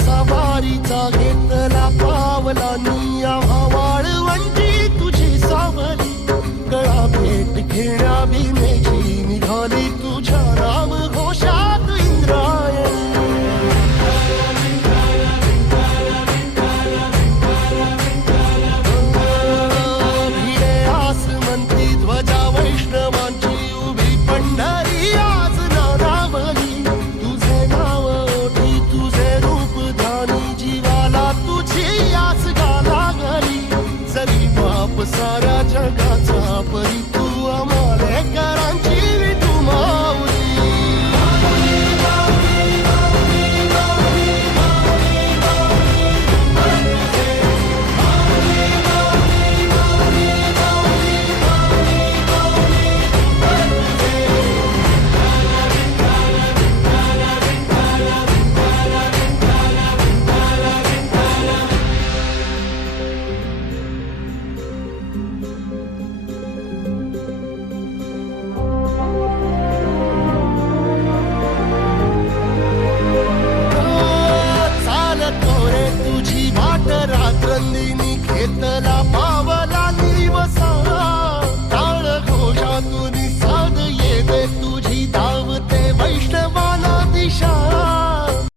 सवारीचा घेतला पावला निया वाळवंटी तुझी सावली गळा भेट घेण्या भीमेची निघाली तुझ्या राम घोषात इंद्रायणी भिडे आसमंती ध्वजा वैष्णवांची उभी पंढरी आज नारावली तुझे नाव ओठी तुझे रूप ध्यानी जीवाला तुझी आस गाला गली जरी बाप साऱ्या जगाचा परी तू आमालेकरांची विठू माऊली रात्रंदिनी घेत